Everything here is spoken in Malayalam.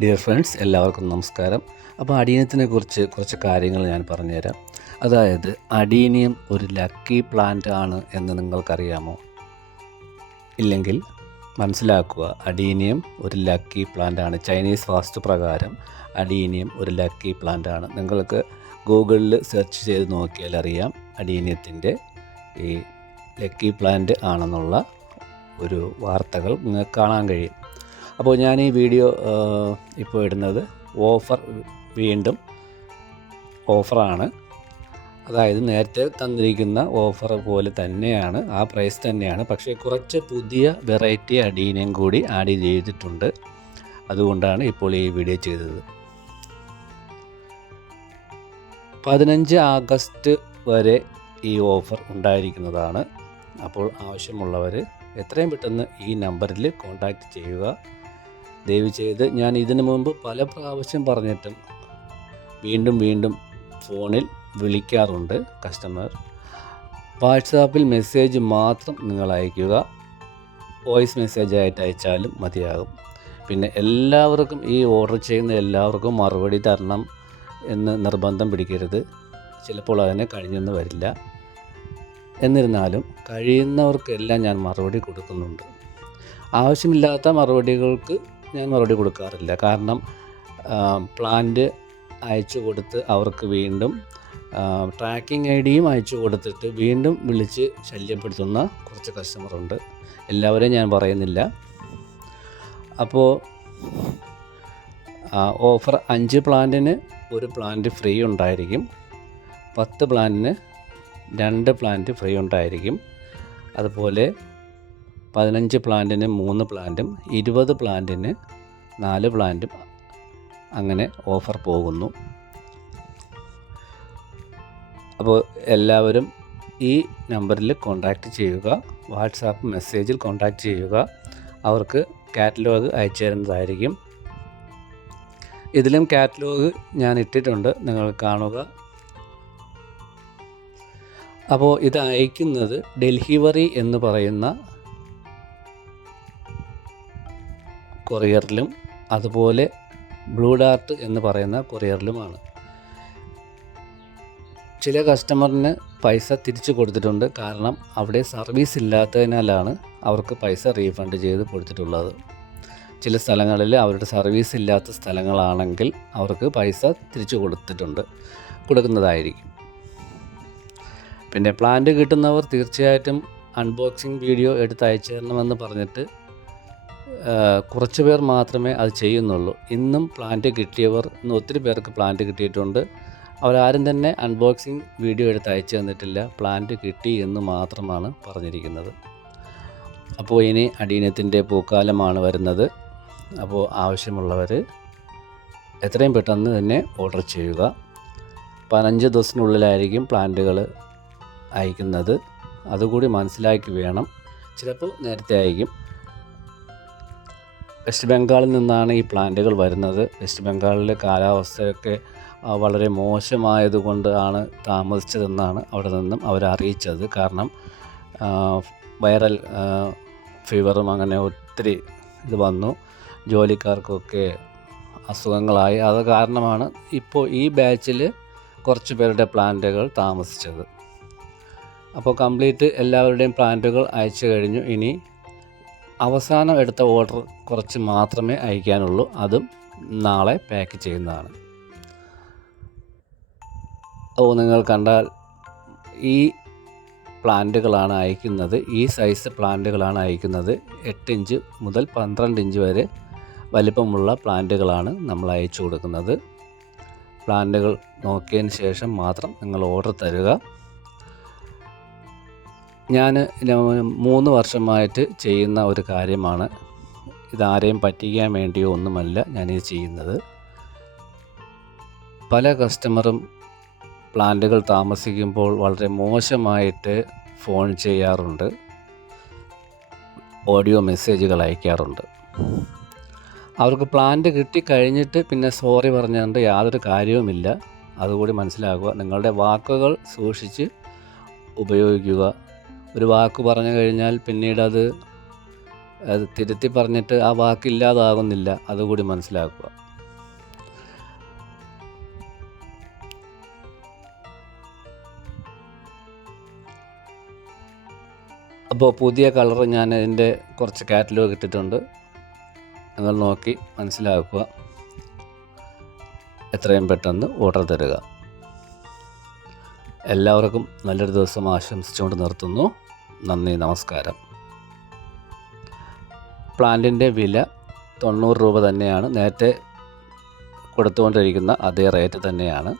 ഡിയർ ഫ്രണ്ട്സ്, എല്ലാവർക്കും നമസ്കാരം. അപ്പോൾ അടീനിയത്തിനെക്കുറിച്ച് കുറച്ച് കാര്യങ്ങൾ ഞാൻ പറഞ്ഞുതരാം. അതായത് അടീനിയം ഒരു ലക്കി പ്ലാന്റ് ആണ് എന്ന് നിങ്ങൾക്കറിയാമോ? ഇല്ലെങ്കിൽ മനസ്സിലാക്കുക, അടീനിയം ഒരു ലക്കി പ്ലാന്റ് ആണ്. ചൈനീസ് വാസ്തു പ്രകാരം അടീനിയം ഒരു ലക്കി പ്ലാന്റ് ആണ്. നിങ്ങൾക്ക് ഗൂഗിളിൽ സെർച്ച് ചെയ്ത് നോക്കിയാൽ അറിയാം അടീനിയത്തിൻ്റെ ഈ ലക്കി പ്ലാന്റ് ആണെന്നുള്ള ഒരു വാർത്തകൾ നിങ്ങൾക്ക് കാണാൻ കഴിയും. അപ്പോൾ ഞാൻ ഈ വീഡിയോ ഇപ്പോൾ ഇടുന്നത് വീണ്ടും ഓഫറാണ്. അതായത് നേരത്തെ തന്നിരിക്കുന്ന ഓഫർ പോലെ തന്നെയാണ്, ആ പ്രൈസ് തന്നെയാണ്. പക്ഷേ കുറച്ച് പുതിയ വെറൈറ്റി അടീനിയം കൂടി ആഡ് ചെയ്തിട്ടുണ്ട്. അതുകൊണ്ടാണ് ഇപ്പോൾ ഈ വീഡിയോ ചെയ്തത്. 15 ആഗസ്റ്റ് വരെ ഈ ഓഫർ ഉണ്ടായിരിക്കുന്നതാണ്. അപ്പോൾ ആവശ്യമുള്ളവർ എത്രയും പെട്ടെന്ന് ഈ നമ്പറിൽ കോൺടാക്റ്റ് ചെയ്യുക. ദയവ് ചെയ്ത്, ഞാൻ ഇതിനു മുമ്പ് പല പ്രാവശ്യം പറഞ്ഞിട്ടും വീണ്ടും ഫോണിൽ വിളിക്കാറുണ്ട് കസ്റ്റമർ. വാട്സാപ്പിൽ മെസ്സേജ് മാത്രം നിങ്ങൾ അയയ്ക്കുക. വോയിസ് മെസ്സേജ് ആയിട്ട് അയച്ചാലും മതിയാകും. പിന്നെ എല്ലാവർക്കും, ഈ ഓർഡർ ചെയ്യുന്ന എല്ലാവർക്കും മറുപടി തരണം എന്ന് നിർബന്ധം പിടിക്കരുത്. ചിലപ്പോൾ അതിനെ കഴിഞ്ഞെന്ന് വരില്ല. എന്നിരുന്നാലും കഴിയുന്നവർക്കെല്ലാം ഞാൻ മറുപടി കൊടുക്കുന്നുണ്ട്. ആവശ്യമില്ലാത്ത മറുപടികൾക്ക് ഞാൻ മറുപടി കൊടുക്കാറില്ല. കാരണം പ്ലാന്റ് അയച്ചു കൊടുത്ത് അവർക്ക് വീണ്ടും ട്രാക്കിംഗ് ഐ.ഡിയും അയച്ചു കൊടുത്തിട്ട് വീണ്ടും വിളിച്ച് ശല്യപ്പെടുത്തുന്ന കുറച്ച് കസ്റ്റമറുണ്ട്. എല്ലാവരെയും ഞാൻ പറയുന്നില്ല. അപ്പോൾ ഓഫർ 5 പ്ലാന്റിന് 1 പ്ലാന്റ് ഫ്രീ ഉണ്ടായിരിക്കും. 10 പ്ലാന്റിന് 2 പ്ലാന്റ് ഫ്രീ ഉണ്ടായിരിക്കും. അതുപോലെ 15 പ്ലാന്റിന് 3 പ്ലാന്റും 20 പ്ലാന്റിന് 4 പ്ലാന്റും അങ്ങനെ ഓഫർ പോകുന്നു. അപ്പോൾ എല്ലാവരും ഈ നമ്പറിൽ കോൺടാക്റ്റ് ചെയ്യുക. വാട്സാപ്പ് മെസ്സേജിൽ കോൺടാക്റ്റ് ചെയ്യുക. അവർക്ക് കാറ്റലോഗ് അയച്ചു തരുന്നതായിരിക്കും. ഇതിലും കാറ്റലോഗ് ഞാൻ ഇട്ടിട്ടുണ്ട്, നിങ്ങൾ കാണുക. അപ്പോൾ ഇത് അയക്കുന്നത് ഡെലിവറി എന്ന് പറയുന്ന കൊറിയറിലും അതുപോലെ ബ്ലൂ ഡാർട്ട് എന്ന് പറയുന്ന കൊറിയറിലുമാണ്. ചില കസ്റ്റമറിന് പൈസ തിരിച്ചു കൊടുത്തിട്ടുണ്ട്. കാരണം അവിടെ സർവീസ് ഇല്ലാത്തതിനാലാണ് അവർക്ക് പൈസ റീഫണ്ട് ചെയ്ത് കൊടുത്തിട്ടുള്ളത്. ചില സ്ഥലങ്ങളിൽ അവരുടെ സർവീസ് ഇല്ലാത്ത സ്ഥലങ്ങളാണെങ്കിൽ അവർക്ക് പൈസ തിരിച്ചു കൊടുക്കുന്നതായിരിക്കും. പിന്നെ പ്ലാന്റ് കിട്ടുന്നവർ തീർച്ചയായിട്ടും അൺബോക്സിങ് വീഡിയോ എടുത്ത് അയച്ചു തരണമെന്ന് പറഞ്ഞിട്ട് കുറച്ച് പേർ മാത്രമേ അത് ചെയ്യുന്നുള്ളൂ. ഇന്നും പ്ലാന്റ് കിട്ടിയവർ, ഇന്ന് ഒത്തിരി പേർക്ക് പ്ലാന്റ് കിട്ടിയിട്ടുണ്ട്. അവരാരും തന്നെ അൺബോക്സിങ് വീഡിയോ എടുത്ത് അയച്ചു തന്നിട്ടില്ല. പ്ലാന്റ് കിട്ടി എന്ന് മാത്രമാണ് പറഞ്ഞിരിക്കുന്നത്. അപ്പോൾ ഇനി അടീനിയത്തിൻ്റെ പൂക്കാലമാണ് വരുന്നത്. അപ്പോൾ ആവശ്യമുള്ളവർ എത്രയും പെട്ടെന്ന് തന്നെ ഓർഡർ ചെയ്യുക. 15 ദിവസത്തിനുള്ളിലായിരിക്കും പ്ലാന്റുകൾ അയക്കുന്നത്. അതുകൂടി മനസ്സിലാക്കി വേണം. ചിലപ്പോൾ നേരത്തെ അയക്കും. വെസ്റ്റ് ബംഗാളിൽ നിന്നാണ് ഈ പ്ലാന്റുകൾ വരുന്നത്. വെസ്റ്റ് ബംഗാളിലെ കാലാവസ്ഥയൊക്കെ വളരെ മോശമായതുകൊണ്ടാണ് താമസിച്ചതെന്നാണ് അവിടെ നിന്നും അവരറിയിച്ചത്. കാരണം വൈറൽ ഫീവറും അങ്ങനെ ഒത്തിരി ഇത് വന്നു. ജോലിക്കാർക്കൊക്കെ അസുഖങ്ങളായി. അത് കാരണമാണ് ഇപ്പോൾ ഈ ബാച്ചിൽ കുറച്ച് പേരുടെ പ്ലാന്റുകൾ താമസിച്ചത്. അപ്പോൾ കംപ്ലീറ്റ് എല്ലാവരുടെയും പ്ലാന്റുകൾ അയച്ചു കഴിഞ്ഞു. ഇനി അവസാനം എടുത്ത ഓർഡർ കുറച്ച് മാത്രമേ അയക്കാനുള്ളൂ. അതും നാളെ പാക്ക് ചെയ്യുന്നതാണ്. അപ്പോൾ നിങ്ങൾ കണ്ടാൽ ഈ പ്ലാന്റുകളാണ് അയക്കുന്നത്. ഈ സൈസ് പ്ലാന്റുകളാണ് അയക്കുന്നത്. 8 ഇഞ്ച് മുതൽ 12 ഇഞ്ച് വരെ വലിപ്പമുള്ള പ്ലാന്റുകളാണ് നമ്മൾ അയച്ചു കൊടുക്കുന്നത്. പ്ലാന്റുകൾ നോക്കിയതിന് ശേഷം മാത്രം നിങ്ങൾ ഓർഡർ തരിക. ഞാൻ 3 വർഷമായിട്ട് ചെയ്യുന്ന ഒരു കാര്യമാണ്. ഇതാരെയും പറ്റിക്കാൻ വേണ്ടിയോ ഒന്നുമല്ല ഞാനിത് ചെയ്യുന്നത്. പല കസ്റ്റമറും പ്ലാന്റുകൾ താമസിക്കുമ്പോൾ വളരെ മോശമായിട്ട് ഫോൺ ചെയ്യാറുണ്ട്, ഓഡിയോ മെസ്സേജുകൾ അയക്കാറുണ്ട്. അവർക്ക് പ്ലാന്റ് കിട്ടിക്കഴിഞ്ഞിട്ട് പിന്നെ സോറി പറഞ്ഞുകൊണ്ട് യാതൊരു കാര്യവുമില്ല. അതുകൂടി മനസ്സിലാക്കുക. നിങ്ങളുടെ വാക്കുകൾ സൂക്ഷിച്ച് ഉപയോഗിക്കുക. ഒരു വാക്ക് പറഞ്ഞു കഴിഞ്ഞാൽ പിന്നീട് അത് തിരുത്തി പറഞ്ഞിട്ട് ആ വാക്കില്ലാതാകുന്നില്ല. അതുകൂടി മനസ്സിലാക്കുക. അപ്പോൾ പുതിയ കളർ ഞാൻ അതിൻ്റെ കുറച്ച് കാറ്റലോഗ് ഇട്ടിട്ടുണ്ട്, നിങ്ങൾ നോക്കി മനസ്സിലാക്കുക. എത്രയും പെട്ടെന്ന് ഓർഡർ തരിക. എല്ലാവർക്കും നല്ലൊരു ദിവസം ആശംസിച്ചുകൊണ്ട് നിർത്തുന്നു. നന്ദി, നമസ്കാരം. പ്ലാന്റിൻ്റെ വില 90 രൂപ തന്നെയാണ്, നേരത്തെ കൊടുത്തുകൊണ്ടിരിക്കുന്ന അതേ റേറ്റ് തന്നെയാണ്.